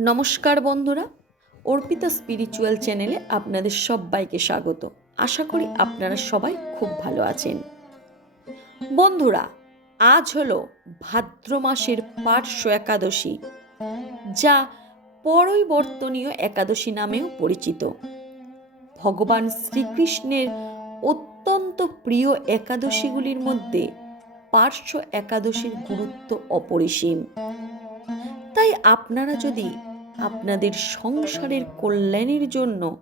নমস্কার বন্ধুরা, অর্পিতা স্পিরিচুয়াল চ্যানেলে আপনাদের সবাইকে স্বাগত। আশা করি আপনারা সবাই খুব ভালো আছেন। বন্ধুরা, আজ হলো ভাদ্র মাসের পার্শ্ব একাদশী, যা পরৈবর্তনীয় একাদশী নামেও পরিচিত। ভগবান শ্রীকৃষ্ণের অত্যন্ত প্রিয় একাদশীগুলির মধ্যে পার্শ্ব একাদশীর গুরুত্ব অপরিসীম। তাই আপনারা যদি আপনাদের সংসারের কল্যাণের জন্য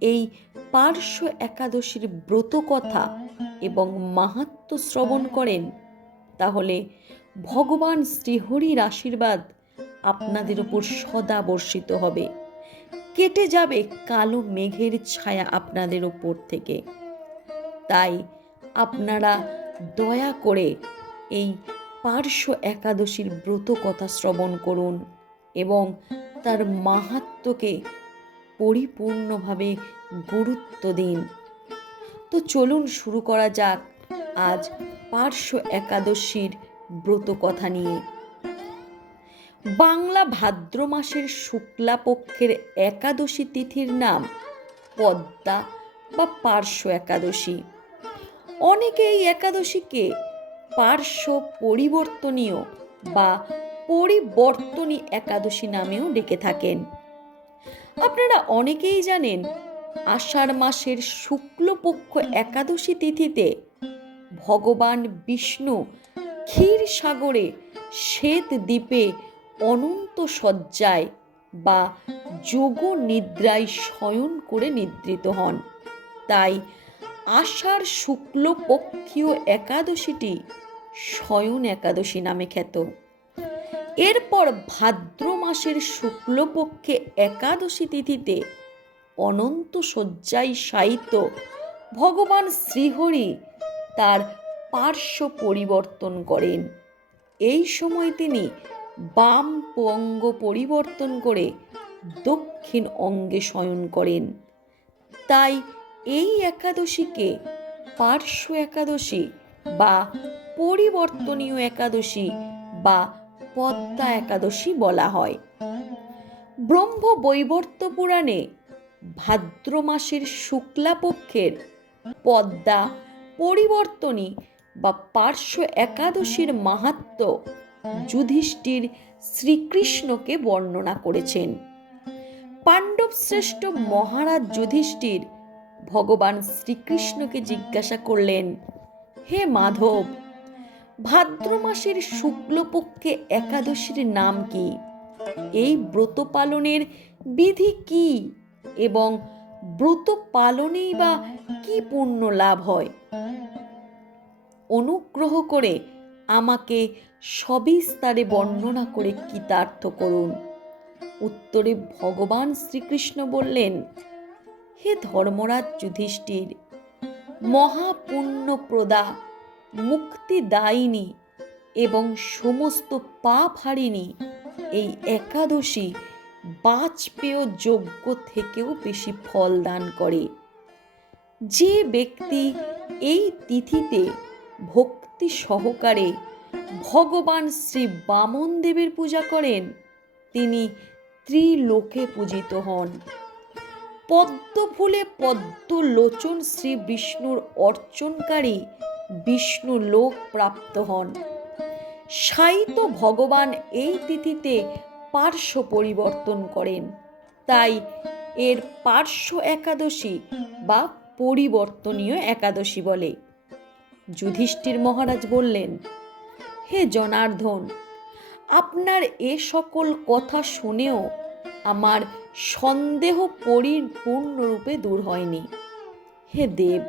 এই পার্শ্ব একাদশীর ব্রত কথা এবং মাহাত্ম শ্রবণ করেন, তাহলে ভগবান শ্রীহরির আশীর্বাদ আপনাদের উপর সদা বর্ষিত হবে। কেটে যাবে কালো মেঘের ছায়া আপনাদের উপর থেকে। তাই আপনারা দয়া করে এই পার্শ্ব একাদশীর ব্রত কথা শ্রবণ করুন। এবং তার মাহাত্মকে পরিপূর্ণভাবে গুরুত্ব দিন। তো চলুন শুরু করা যাক আজ পার্শ্ব একাদশীর ব্রত কথা নিয়ে। বাংলা ভাদ্র মাসের শুক্লা পক্ষের একাদশী তিথির নাম পদ্মা বা পার্শ্ব একাদশী। অনেকে এই একাদশীকে পার্শ্ব পরিবর্তনীয় বা পরিবর্তনী একাদশী নামেও ডেকে থাকেন। আপনারা অনেকেই জানেন, আষাঢ় মাসের শুক্লপক্ষ একাদশী তিথিতে ভগবান বিষ্ণু ক্ষীর সাগরে শ্বেত দ্বীপে অনন্ত শয্যায় বা যোগ নিদ্রায় শয়ন করে নিদ্রিত হন। তাই আষাঢ় শুক্লপক্ষীয় একাদশীটি শয়ন একাদশী নামে খ্যাত। এরপর ভাদ্র মাসের শুক্লপক্ষে একাদশী তিথিতে অনন্ত শয্যায় শায়িত ভগবান শ্রীহরি তার পার্শ্ব পরিবর্তন করেন। এই সময় তিনি বাম অঙ্গ পরিবর্তন করে দক্ষিণ অঙ্গে শয়ন করেন। তাই এই একাদশীকে পার্শ্ব একাদশী বা পরিবর্তনীয় একাদশী বা পদ্মা একাদশী বলা হয়। ব্রহ্ম বৈবর্ত পুরাণে ভাদ্র মাসের শুক্লাপক্ষের পদ্মা পরিবর্তনী বা পার্শ্ব একাদশীর মাহাত্ম যুধিষ্ঠির শ্রীকৃষ্ণকে বর্ণনা করেছেন। পাণ্ডব শ্রেষ্ঠ মহারাজ যুধিষ্ঠির ভগবান শ্রীকৃষ্ণকে জিজ্ঞাসা করলেন, হে মাধব ভাদ্র মাসের শুক্লপক্ষে একাদশীর নাম কি? এই ব্রত পালনের বিধি কি? এবং ব্রত পালনেই বা কি পুণ্য লাভ হয়? অনুগ্রহ করে আমাকে সবিস্তারে বর্ণনা করে কৃতার্থ করুন। উত্তরে ভগবান শ্রীকৃষ্ণ বললেন, হে ধর্মরাজ যুধিষ্ঠির মহাপুণ্যপ্রদা মুক্তিদায়িনী এবং সমস্ত পাপ হারিনি এই একাদশী বাজপেয় যজ্ঞ থেকেও বেশি ফল দান করে। যে ব্যক্তি এই তিথিতে ভক্তি সহকারে ভগবান শ্রী বামন দেবের পূজা করেন, তিনি ত্রিলোকে পূজিত হন। পদ্ম ফুলে পদ্ম লোচন শ্রী বিষ্ণুর অর্চনকারী বিষ্ণু লোক প্রাপ্ত হন। সাইত ভগবান এই তিথিতে পার্শ্ব পরিবর্তন করেন। তাই এর পার্শ্ব একাদশী বা পরিবর্তনীয় একাদশী বলে। যুধিষ্ঠির মহারাজ বললেন, হে জনার্দন, আপনার এ সকল কথা শুনেও আমার সন্দেহ পরিপূর্ণরূপে দূর হয়নি। হে দেব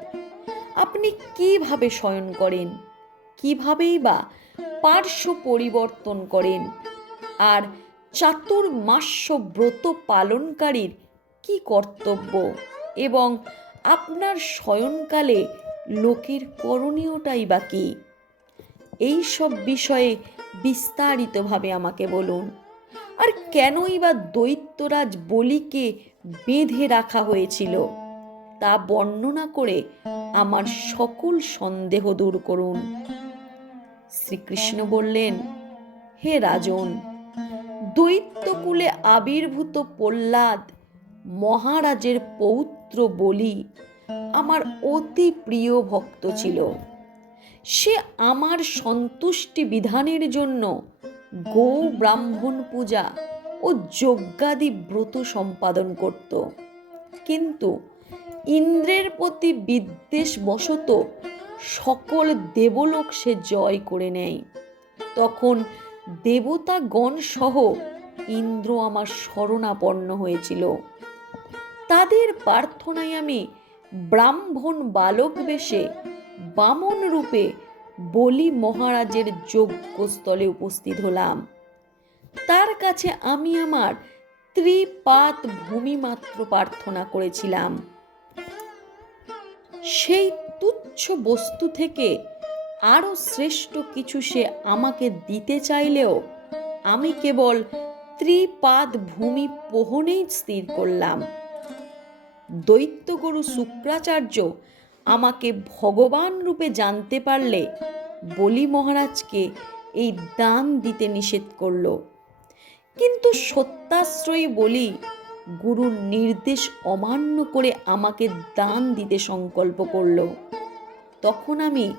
আপনি কীভাবে শয়ন করেন? কিভাবেই বা পার্শ্ব পরিবর্তন করেন? আর চাতুর্মাস্য ব্রত পালনকারীর কি কর্তব্য? এবং আপনার শয়নকালে লোকের করণীয়টাই বা কী? এই সব বিষয়ে বিস্তারিতভাবে আমাকে বলুন। আর কেনই বা দৈত্যরাজ বলিকে বেঁধে রাখা হয়েছিল? তা বর্ণনা করে আমার সকল সন্দেহ দূর করুন। শ্রীকৃষ্ণ বললেন, হে রাজন দৈত্যকুলে আবির্ভূত প্রহ্লাদ মহারাজের পৌত্র বলি আমার অতি প্রিয় ভক্ত ছিল। সে আমার সন্তুষ্টি বিধানের জন্য গো ব্রাহ্মণ পূজা ও যজ্ঞাদি ব্রত সম্পাদন করত। কিন্তু ইন্দ্রের প্রতি বিদ্বেষ বিদ্বেষবশত সকল দেবলোক সে জয় করে নেয়। তখন দেবতাগণ সহ ইন্দ্র আমার শরণাপন্ন হয়েছিল। তাদের প্রার্থনায় আমি ব্রাহ্মণ বালক বেশে বামন রূপে বলি মহারাজের যজ্ঞস্থলে উপস্থিত হলাম। তার কাছে আমি আমার ত্রিপাত ভূমি মাত্র প্রার্থনা করেছিলাম। সেই তুচ্ছ বস্তু থেকে আরও শ্রেষ্ঠ কিছু সে আমাকে দিতে চাইলেও আমি কেবল ত্রিপাদ ভূমি পোহনেই স্থির করলাম। দৈত্যগুরু শুক্রাচার্য আমাকে ভগবান রূপে জানতে পারলে বলি মহারাজকে এই দান দিতে নিষেধ করল। কিন্তু সত্যাশ্রয়ী বলি গুরুর নির্দেশ অমান্য করে আমাকে দান দিতে সংকল্প করল। তখন আমি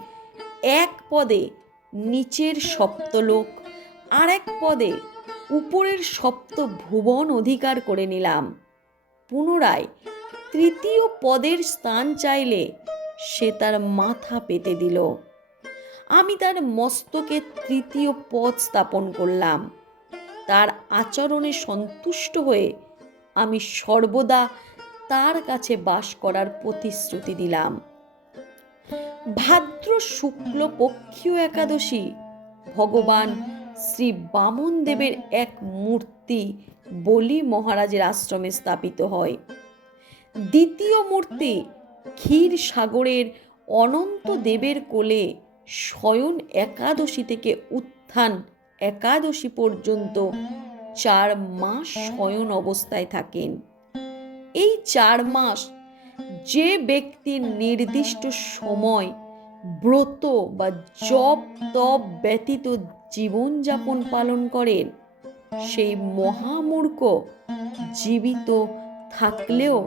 এক পদে নিচের সপ্তলোক আর এক পদে উপরের সপ্ত ভুবন অধিকার করে নিলাম। পুনরায় তৃতীয় পদের স্থান চাইলে সে তার মাথা পেতে দিল। আমি তার মস্তকে তৃতীয় পদ স্থাপন করলাম। তার আচরণে সন্তুষ্ট হয়ে আমি সর্বদা তার কাছে বাস করার প্রতিশ্রুতি দিলাম। ভাদ্র শুক্ল পক্ষীয় একাদশী, ভগবান শ্রী বামন দেবের এক মূর্তি বলি মহারাজের আশ্রমে স্থাপিত হয়। দ্বিতীয় মূর্তি ক্ষীর সাগরের অনন্ত দেবের কোলে শয়ন একাদশী থেকে উত্থান একাদশী পর্যন্ত চার মাস শয়ন অবস্থায় থাকেন। এই চার মাস যে ব্যক্তির নির্দিষ্ট সময় ব্রত বা জপ তপ ব্যতীত জীবনযাপন পালন করেন, সেই মহামূর্খ জীবিত থাকলেও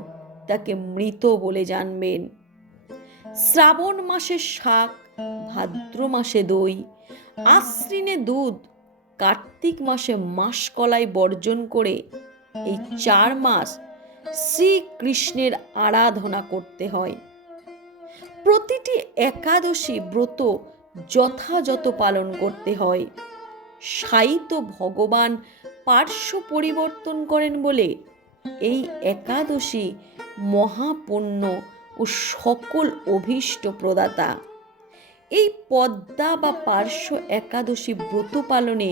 তাকে মৃত বলে জানবেন। শ্রাবণ মাসে শাক, ভাদ্র মাসে দই, আশ্বিনে দুধ কার্তিক মাসে মাসকলাই বর্জন করে এই চার মাস শ্রীকৃষ্ণের আরাধনা করতে হয়। প্রতিটি একাদশী ব্রত যথাযথ পালন করতে হয়। সাইত ভগবান পার্শ্ব পরিবর্তন করেন বলে এই একাদশী মহাপুণ্য ও সকল অভীষ্ট প্রদাতা। এই পদ্মা বা পার্শ্ব একাদশী ব্রত পালনে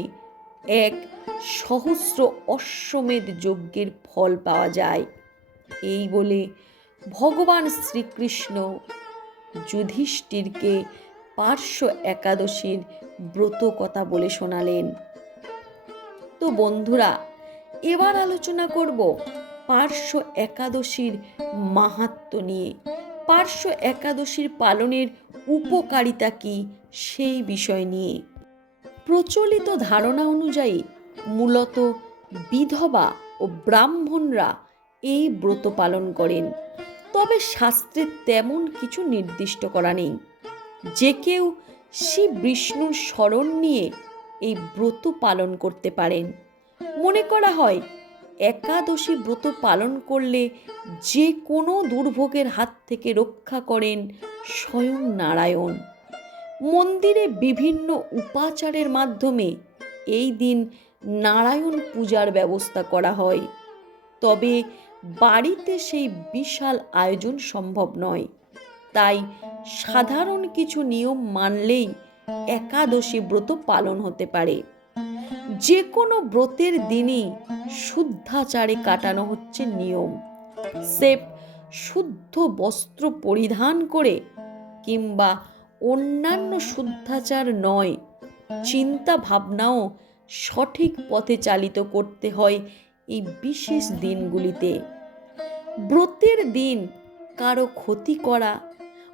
এক সহস্র অশ্বমেধ যজ্ঞের ফল পাওয়া যায়। এই বলে ভগবান শ্রীকৃষ্ণ যুধিষ্ঠিরকে পার্শ্ব একাদশীর ব্রত কথা বলে শোনালেন। তো বন্ধুরা, এবার আলোচনা করব পার্শ্ব একাদশীর মাহাত্ম নিয়ে। পার্শ্ব একাদশীর পালনের উপকারিতা কি সেই বিষয় নিয়ে। প্রচলিত ধারণা অনুযায়ী মূলত বিধবা ও ব্রাহ্মণরা এই ব্রত পালন করেন। তবে শাস্ত্রে তেমন কিছু নির্দিষ্ট করা নেই। যে কেউ শিব বিষ্ণুর স্মরণ নিয়ে এই ব্রত পালন করতে পারেন। মনে করা হয় একাদশী ব্রত পালন করলে যে কোনো দুর্ভোগের হাত থেকে রক্ষা করেন স্বয়ং নারায়ণ। মন্দিরে বিভিন্ন উপাচারের মাধ্যমে এই দিন নারায়ণ পূজার ব্যবস্থা করা হয়। তবে বাড়িতে সেই বিশাল আয়োজন সম্ভব নয়। তাই সাধারণ কিছু নিয়ম মানলেই একাদশী ব্রত পালন হতে পারে। যে কোনো ব্রতের দিনই শুদ্ধাচারে কাটানো হচ্ছে নিয়ম। সেপ শুদ্ধ বস্ত্র পরিধান করে কিংবা অন্যান্য শুদ্ধাচার নয় চিন্তা ভাবনাও সঠিক পথে চালিত করতে হয় এই বিশেষ দিনগুলিতে। ব্রতের দিন কারও ক্ষতি করা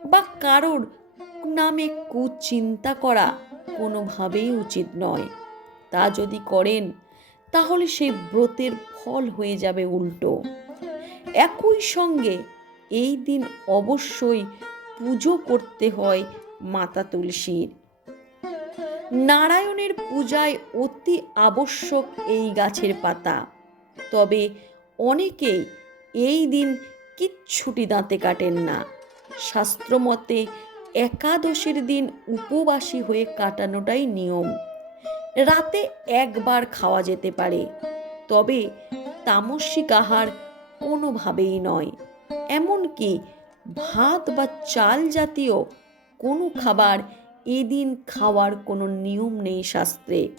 বা কারোর নামে কুচিন্তা করা কোনোভাবেই উচিত নয়। তা যদি করেন, তাহলে সেই ব্রতের ফল হয়ে যাবে উল্টো। একই সঙ্গে এই দিন অবশ্যই পুজো করতে হয় মাতা তুলসীর। নারায়ণের পূজায় অতি আবশ্যক এই গাছের পাতা। তবে অনেকেই এই দিন কিচ্ছুটি দাঁতে কাটেন না। শাস্ত্রমতে একাদশীর দিন উপবাসী হয়ে কাটানোটাই নিয়ম। রাতে একবার খাওয়া যেতে পারে। তবে তামসিক আহার কোনোভাবেই নয়। এমনকি ভাত বা চাল জাতীয় কোনো খাবার এদিন খাওয়ার কোনো নিয়ম নেই শাস্ত্রে।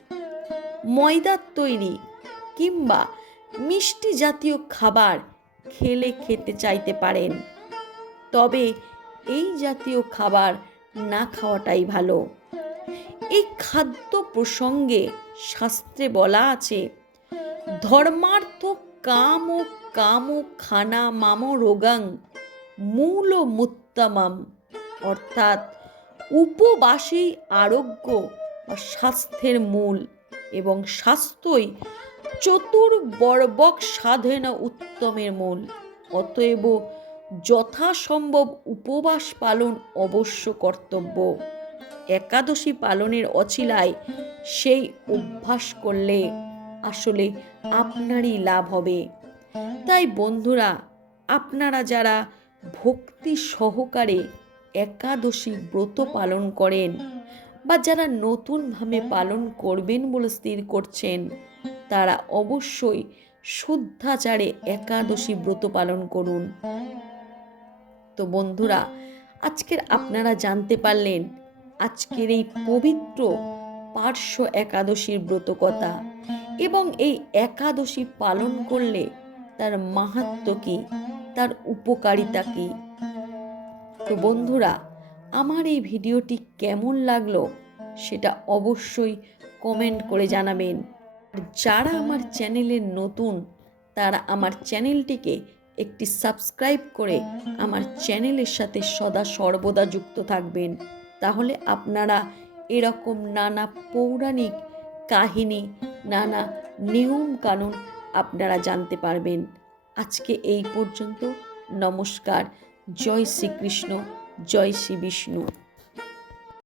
ময়দার তৈরি কিংবা মিষ্টি জাতীয় খাবার খেলে খেতে চাইতে পারেন। তবে এই জাতীয় খাবার না খাওয়াটাই ভালো। এই খাদ্য প্রসঙ্গে শাস্ত্রে বলা আছে, ধর্মার্থ কাম ও কাম খানা মাম রোগাং মূল মুত্তমম। অর্থাৎ উপবাসেই আরোগ্য বা স্বাস্থ্যের মূল এবং স্বাস্থ্যই চতুর্বর্বক সাধনা উত্তমের মূল। অতএব যথাসম্ভব উপবাস পালন অবশ্য কর্তব্য। একাদশী পালনের অছিলায় সেই অভ্যাস করলে আসলে আপনারই লাভ হবে। তাই বন্ধুরা, আপনারা যারা ভক্তি সহকারে একাদশী ব্রত পালন করেন বা যারা নতুনভাবে পালন করবেন বলে স্থির করছেন, তারা অবশ্যই শুদ্ধাচারে একাদশী ব্রত পালন করুন। তো বন্ধুরা, আজকের আপনারা জানতে পারলেন আজকের এই পবিত্র পার্শ্ব একাদশীর ব্রত কথা এবং এই একাদশী পালন করলে তার মাহাত্ম কী, তার উপকারিতা কী? তো বন্ধুরা, আমার এই ভিডিওটি কেমন লাগল সেটা অবশ্যই কমেন্ট করে জানাবেন। যারা আমার চ্যানেলের নতুন, তারা আমার চ্যানেলটিকে একটি সাবস্ক্রাইব করে আমার চ্যানেলের সাথে সদা সর্বদা যুক্ত থাকবেন। তাহলে আপনারা এরকম নানা পৌরাণিক কাহিনী, নানা নিয়ম কানুন আপনারা জানতে পারবেন। আজকে এই পর্যন্ত নমস্কার। জয় শ্রীকৃষ্ণ, জয় শ্রী বিষ্ণু।